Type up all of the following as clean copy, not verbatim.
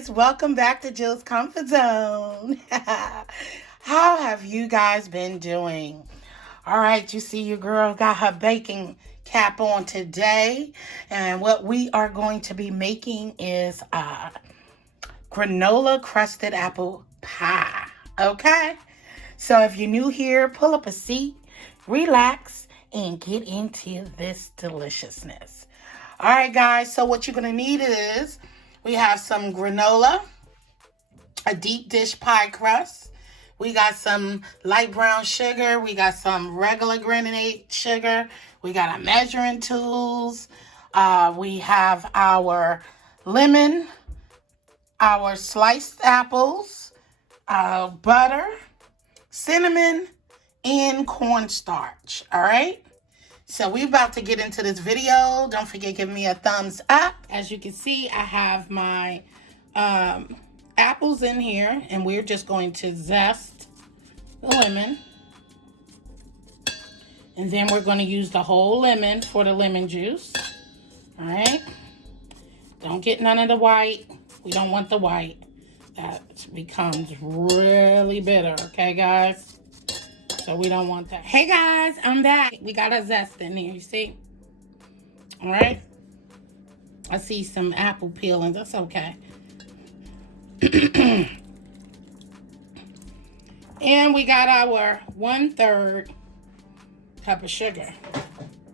guys, welcome back to Jill's Comfort Zone. How have you guys been doing? All right, you see your girl got her baking cap on today, and what we are going to be making is Granola Crusted Apple Pie, okay? So if you're new here, pull up a seat, relax, and get into this deliciousness. All right, guys, so what you're going to need is we have some granola, a deep dish pie crust. We got some light brown sugar. We got some regular granulated sugar. We got our measuring tools. We have our lemon, our sliced apples, butter, cinnamon, and cornstarch. All right? So we're about to get into this video. Don't forget, give me a thumbs up. As you can see, I have my apples in here, and we're just going to zest the lemon. And then we're going to use the whole lemon for the lemon juice. All right. Don't get none of the white. We don't want the white. That becomes really bitter. Okay, guys? So we don't want that. Hey guys, I'm back. We got a zest in here, you see? All right. I see some apple peeling. That's okay. And we got our 1/3 cup of sugar.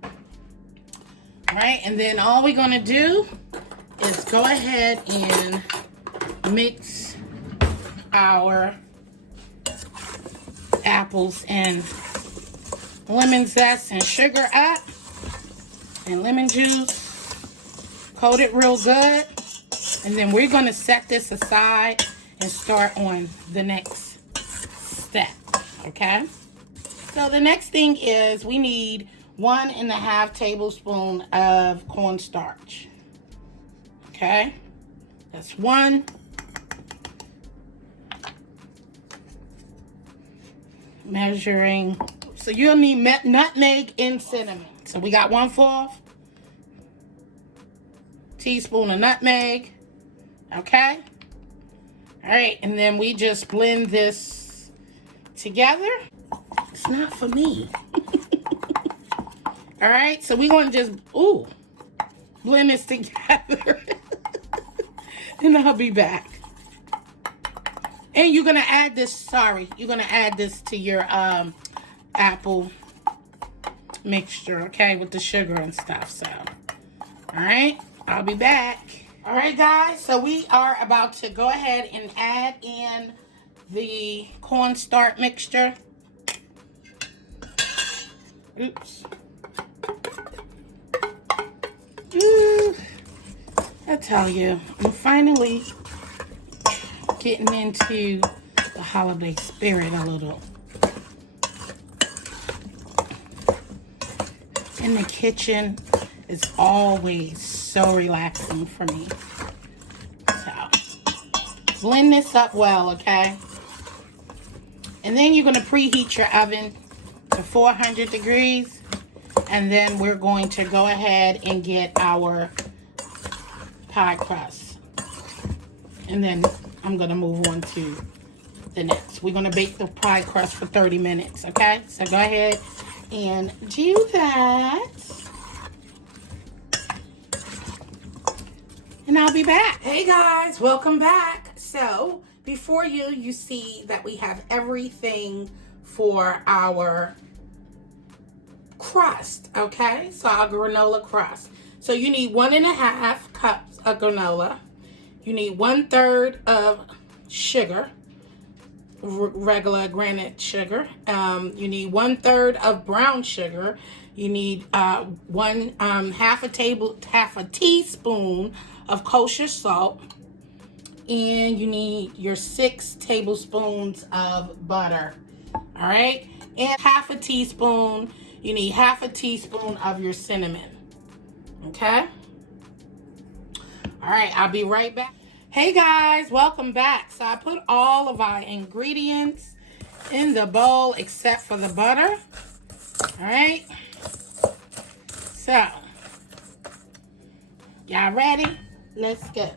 All right, and then all we're gonna do is go ahead and mix our apples and lemon zest and sugar up and lemon juice. Coat it real good. And then we're going to set this aside and start on the next step. Okay? So the next thing is we need 1.5 tablespoons of cornstarch. Okay? That's 1. Measuring. So you'll need nutmeg and cinnamon. So we got 1/4 teaspoon of nutmeg. Okay. All right. And then we just blend this together. It's not for me. All right. So we're going to just, blend this together. And I'll be back. And you're going to add this, you're going to add this to your apple mixture, okay, with the sugar and stuff. So, all right, I'll be back. All right, guys, so we are about to go ahead and add in the cornstarch mixture. Oops. I tell you, I'm finally getting into the holiday spirit a little. In the kitchen is always so relaxing for me. So, blend this up well, okay? And then you're going to preheat your oven to 400 degrees. And then we're going to go ahead and get our pie crust. And then I'm going to move on to the next. We're going to bake the pie crust for 30 minutes, okay? So go ahead and do that. And I'll be back. Hey guys, welcome back. So before you see that we have everything for our crust, okay? So our granola crust. So you need 1.5 cups of granola. You need 1/3 of sugar, regular granite sugar. You need 1/3 of brown sugar. You need half a teaspoon of kosher salt, and you need your 6 tablespoons of butter. All right, and half a teaspoon. You need half a teaspoon of your cinnamon. Okay. All right, I'll be right back. Hey guys, welcome back. So I put all of our ingredients in the bowl except for the butter. All right. So, y'all ready? Let's go.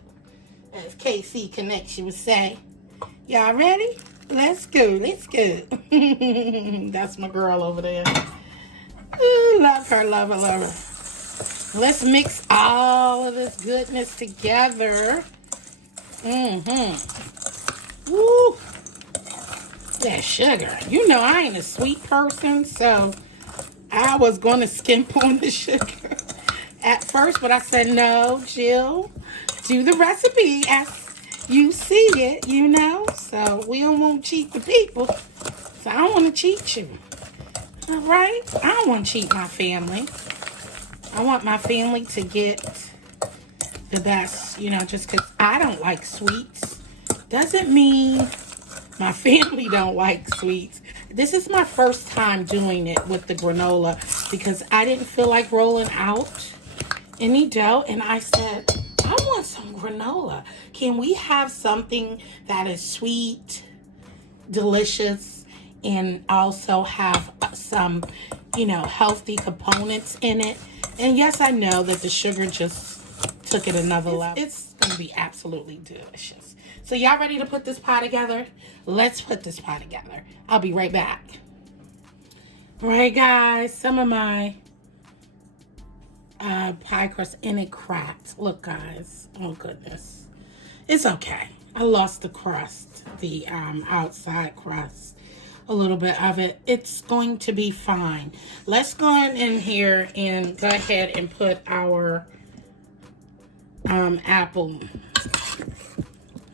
as KC Connection would say. Y'all ready? Let's go, let's go. That's my girl over there. Ooh, love her, love her, love her. Let's mix all of this goodness together. Woo. That sugar. You know I ain't a sweet person, so I was going to skimp on the sugar at first, but I said, no, Jill, do the recipe as you see it, you know. So we don't want to cheat the people. So I don't want to cheat you. All right? I don't want to cheat my family. I want my family to get the best, you know, just because I don't like sweets doesn't mean my family don't like sweets. This is my first time doing it with the granola because I didn't feel like rolling out any dough. And I said, I want some granola. Can we have something that is sweet, delicious, and also have some, you know, healthy components in it? And yes, I know that the sugar just took it another level. It's going to be absolutely delicious. So y'all ready to put this pie together? Let's put this pie together. I'll be right back. All right, guys, some of my pie crust, and it cracked. Look, guys, oh goodness. It's okay. I lost the crust, the outside crust, a little bit of it. It's going to be fine. Let's go in here and go ahead and put our apple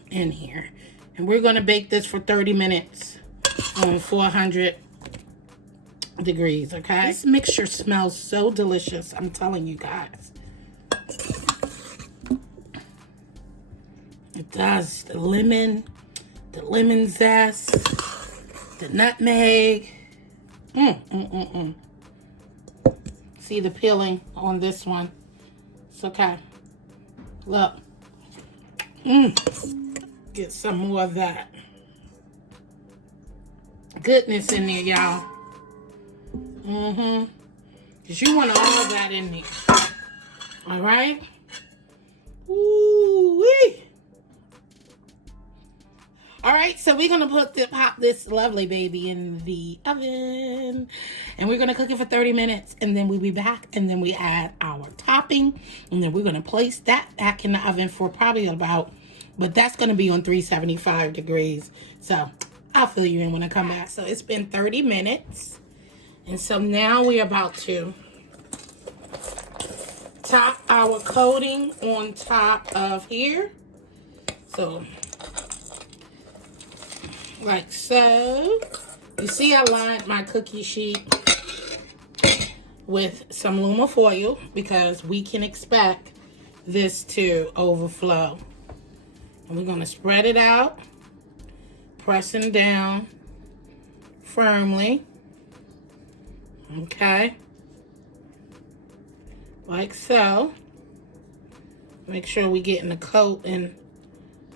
in here. And we're going to bake this for 30 minutes on 400 degrees, okay? This mixture smells so delicious, I'm telling you guys. It does. The lemon zest, the nutmeg. See the peeling on this one? It's okay. Look. Get some more of that goodness in there, y'all. Because you want all of that in there. All right? Ooh-wee. All right, so we're going to pop this lovely baby in the oven. And we're going to cook it for 30 minutes. And then we'll be back. And then we add our topping. And then we're going to place that back in the oven for probably about, but that's going to be on 375 degrees. So I'll fill you in when I come back. So it's been 30 minutes. And so now we're about to top our coating on top of here. So, like so. You see I lined my cookie sheet with some aluminum foil because we can expect this to overflow. And we're going to spread it out, pressing down firmly. Okay. Like so. Make sure we're getting the coating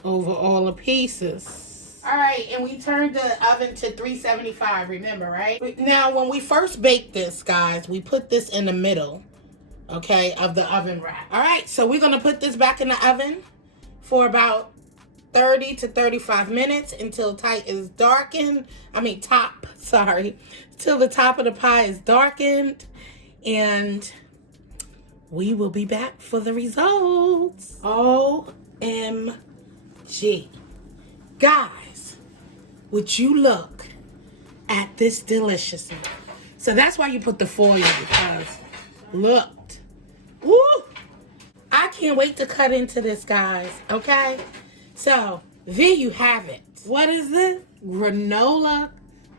over all the pieces. All right, and we turned the oven to 375, remember, right? Now, when we first baked this, guys, we put this in the middle, okay, of the oven rack. All right, so we're going to put this back in the oven for about 30 to 35 minutes until top is darkened. Till the top of the pie is darkened. And we will be back for the results. OMG. Guys, would you look at this deliciousness? So that's why you put the foil, because look. Woo! I can't wait to cut into this, guys. Okay? So, there you have it. What is this? Granola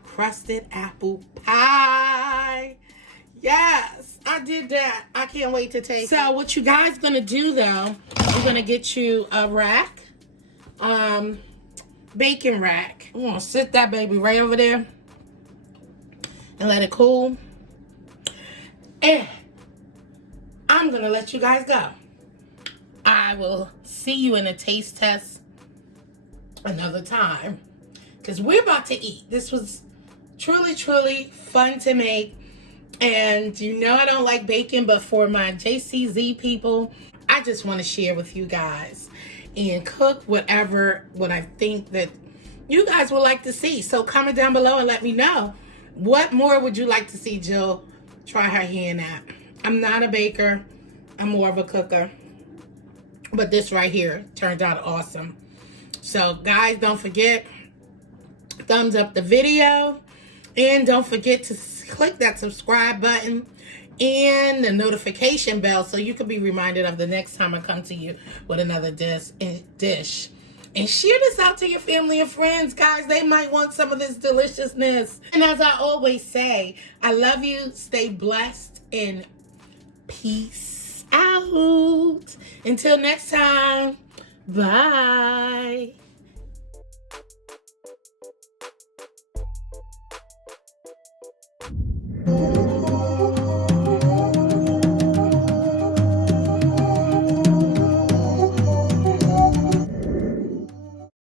Crusted Apple Pie. Yes, I did that. I can't wait to taste it. So, what you guys gonna do, though, you're gonna get you a rack. Baking rack. I'm gonna sit that baby right over there and let it cool. And I'm gonna let you guys go. I will see you in a taste test another time, because we're about to eat. This was truly, truly fun to make. And you know I don't like bacon, but for my JCZ people, I just want to share with you guys. and cook what I think that you guys would like to see. So comment down below and let me know, what more would you like to see Jill try her hand at? I'm not a baker, I'm more of a cooker, but this right here turned out awesome. So guys, don't forget, thumbs up the video, and don't forget to click that subscribe button and the notification bell so you can be reminded of the next time I come to you with another dish. And share this out to your family and friends, guys. They might want some of this deliciousness. And as I always say, I love you. Stay blessed and peace out. Until next time, bye.